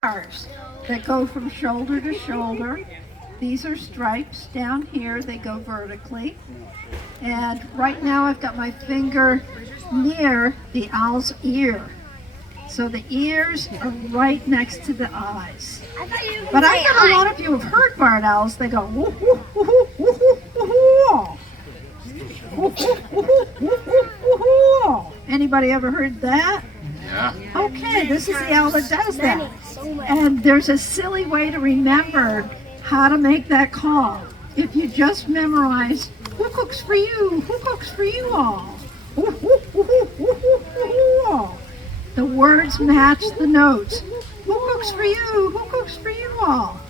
Bars that go from shoulder to shoulder. These are stripes down here, they go vertically. And right now I've got my finger near the owl's ear. So the ears are right next to the eyes. But I know a lot of you have heard barred owls. They go woo woo woo woo woo woo woo woo woo. Anybody ever heard that? Yeah. Okay, this is the owl that does that. And there's a silly way to remember how to make that call. If you just memorize, who cooks for you? Who cooks for you all? The words match the notes. Who cooks for you? Who cooks for you all?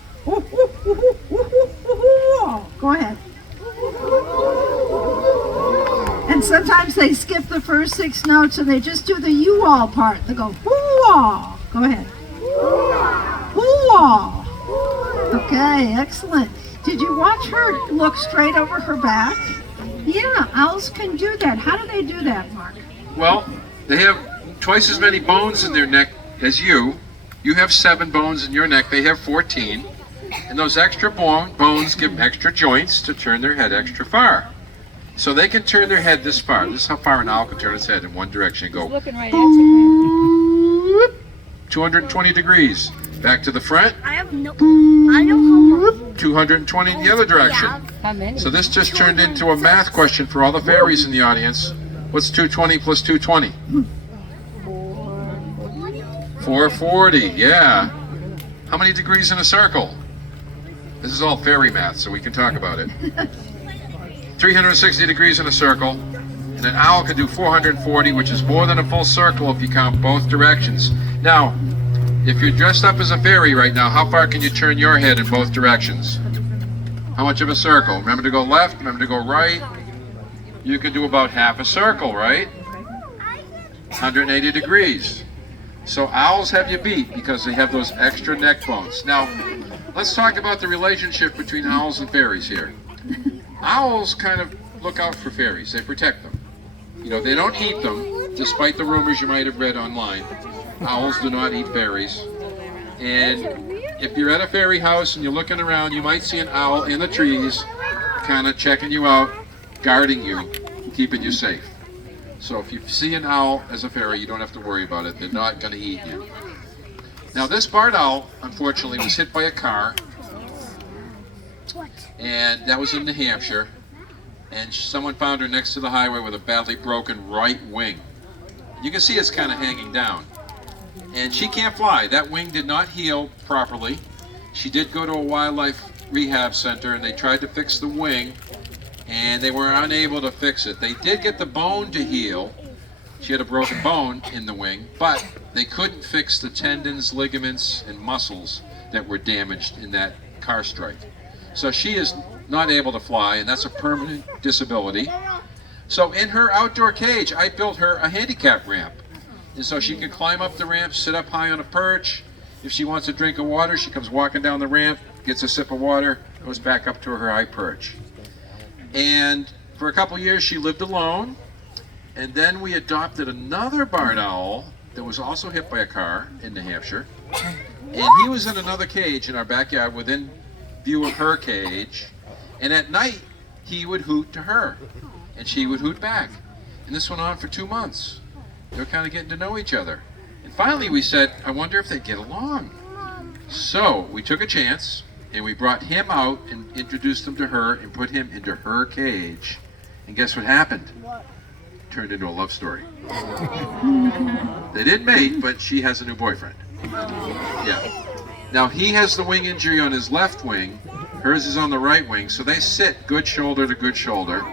Go ahead. And sometimes they skip the first 6 notes and they just do the you all part. They go who-all. Go ahead. Who-all. Okay, excellent. Did you watch her look straight over her back? Yeah, owls can do that. How do they do that, Mark? Well, they have twice as many bones in their neck as you. You have 7 bones in your neck. They have 14. And those extra bones give them extra joints to turn their head extra far. So they can turn their head this far. This is how far an owl can turn its head in one direction and go Looking right at you. 220 degrees. Back to the front, I know how much. 220 in the other direction. How many? So this just turned into a math question for all the fairies in the audience. What's 220 plus 220? 440, yeah. How many degrees in a circle? This is all fairy math, so we can talk about it. 360 degrees in a circle, and an owl can do 440, which is more than a full circle if you count both directions. Now, if you're dressed up as a fairy right now, how far can you turn your head in both directions? How much of a circle? Remember to go left, remember to go right. You can do about half a circle, right? 180 degrees. So owls have you beat because they have those extra neck bones. Now, let's talk about the relationship between owls and fairies here. Owls kind of look out for fairies. They protect them. You know, they don't eat them, despite the rumors you might have read online. Owls do not eat fairies. And if you're at a fairy house and you're looking around, you might see an owl in the trees, kind of checking you out, guarding you, keeping you safe. So if you see an owl as a fairy, you don't have to worry about it. They're not going to eat you. Now this barred owl, unfortunately, was hit by a car. And that was in New Hampshire. And someone found her next to the highway with a badly broken right wing. You can see it's kind of hanging down. And she can't fly. That wing did not heal properly. She did go to a wildlife rehab center and they tried to fix the wing and they were unable to fix it. They did get the bone to heal. She had a broken bone in the wing, but they couldn't fix the tendons, ligaments, and muscles that were damaged in that car strike. So she is not able to fly, and that's a permanent disability. So in her outdoor cage, I built her a handicap ramp. And so she can climb up the ramp, sit up high on a perch. If she wants a drink of water, she comes walking down the ramp, gets a sip of water, goes back up to her high perch. And for a couple years, she lived alone. And then we adopted another barred owl that was also hit by a car in New Hampshire. And he was in another cage in our backyard within view of her cage. And at night, he would hoot to her. And she would hoot back. And this went on for 2 months. They were kind of getting to know each other. And finally we said, I wonder if they get along. So we took a chance and we brought him out and introduced him to her and put him into her cage. And guess what happened? Turned into a love story. They didn't mate, but she has a new boyfriend. Yeah. Now he has the wing injury on his left wing. Hers is on the right wing. So they sit good shoulder to good shoulder.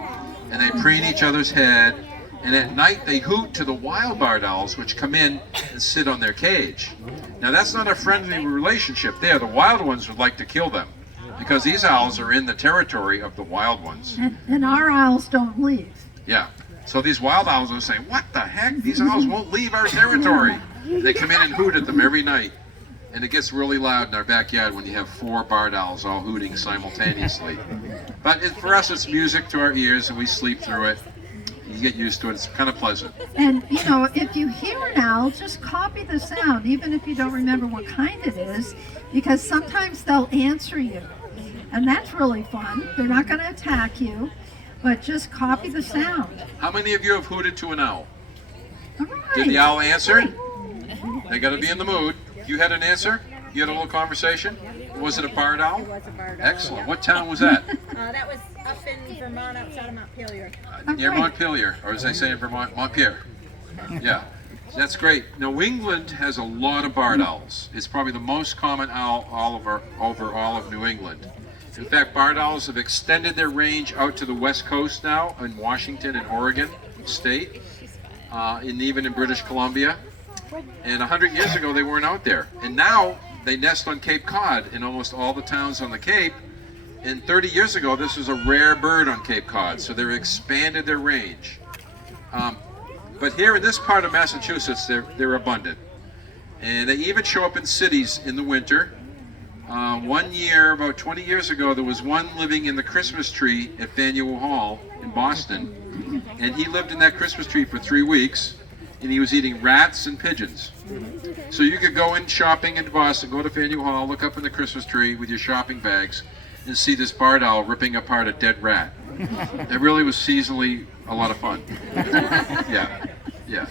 And they preen each other's head. And at night they hoot to the wild barred owls, which come in and sit on their cage. Now that's not a friendly relationship there. The wild ones would like to kill them because these owls are in the territory of the wild ones. And our owls don't leave. Yeah. So these wild owls are saying, what the heck? These owls won't leave our territory. They come in and hoot at them every night. And it gets really loud in our backyard when you have 4 barred owls all hooting simultaneously. But for us, it's music to our ears and we sleep through it. you get used to it. It's kind of pleasant. And you know, if you hear an owl, just copy the sound, even if you don't remember what kind it is, because sometimes they'll answer you. And that's really fun. They're not going to attack you, but just copy the sound. How many of you have hooted to an owl? All right. Did the owl answer? They got to be in the mood. You had an answer? You had a little conversation? Was it a barred owl? It was a barred owl. Excellent. What town was that? That was up in Vermont, outside of Montpelier. Near right. Montpelier, or as they say in Vermont, Montpelier. Yeah, that's great. New England has a lot of barred owls. It's probably the most common owl over all of New England. In fact, barred owls have extended their range out to the west coast now in Washington and Oregon state, and even in British Columbia. And 100 years ago, they weren't out there. And now they nest on Cape Cod in almost all the towns on the Cape. And 30 years ago, this was a rare bird on Cape Cod, so they've expanded their range. But here in this part of Massachusetts, they're abundant. And they even show up in cities in the winter. One year, about 20 years ago, there was one living in the Christmas tree at Faneuil Hall in Boston. And he lived in that Christmas tree for 3 weeks, and he was eating rats and pigeons. So you could go in shopping in Boston, go to Faneuil Hall, look up in the Christmas tree with your shopping bags, and see this barred owl ripping apart a dead rat. It really was seasonally a lot of fun. Yeah, yeah.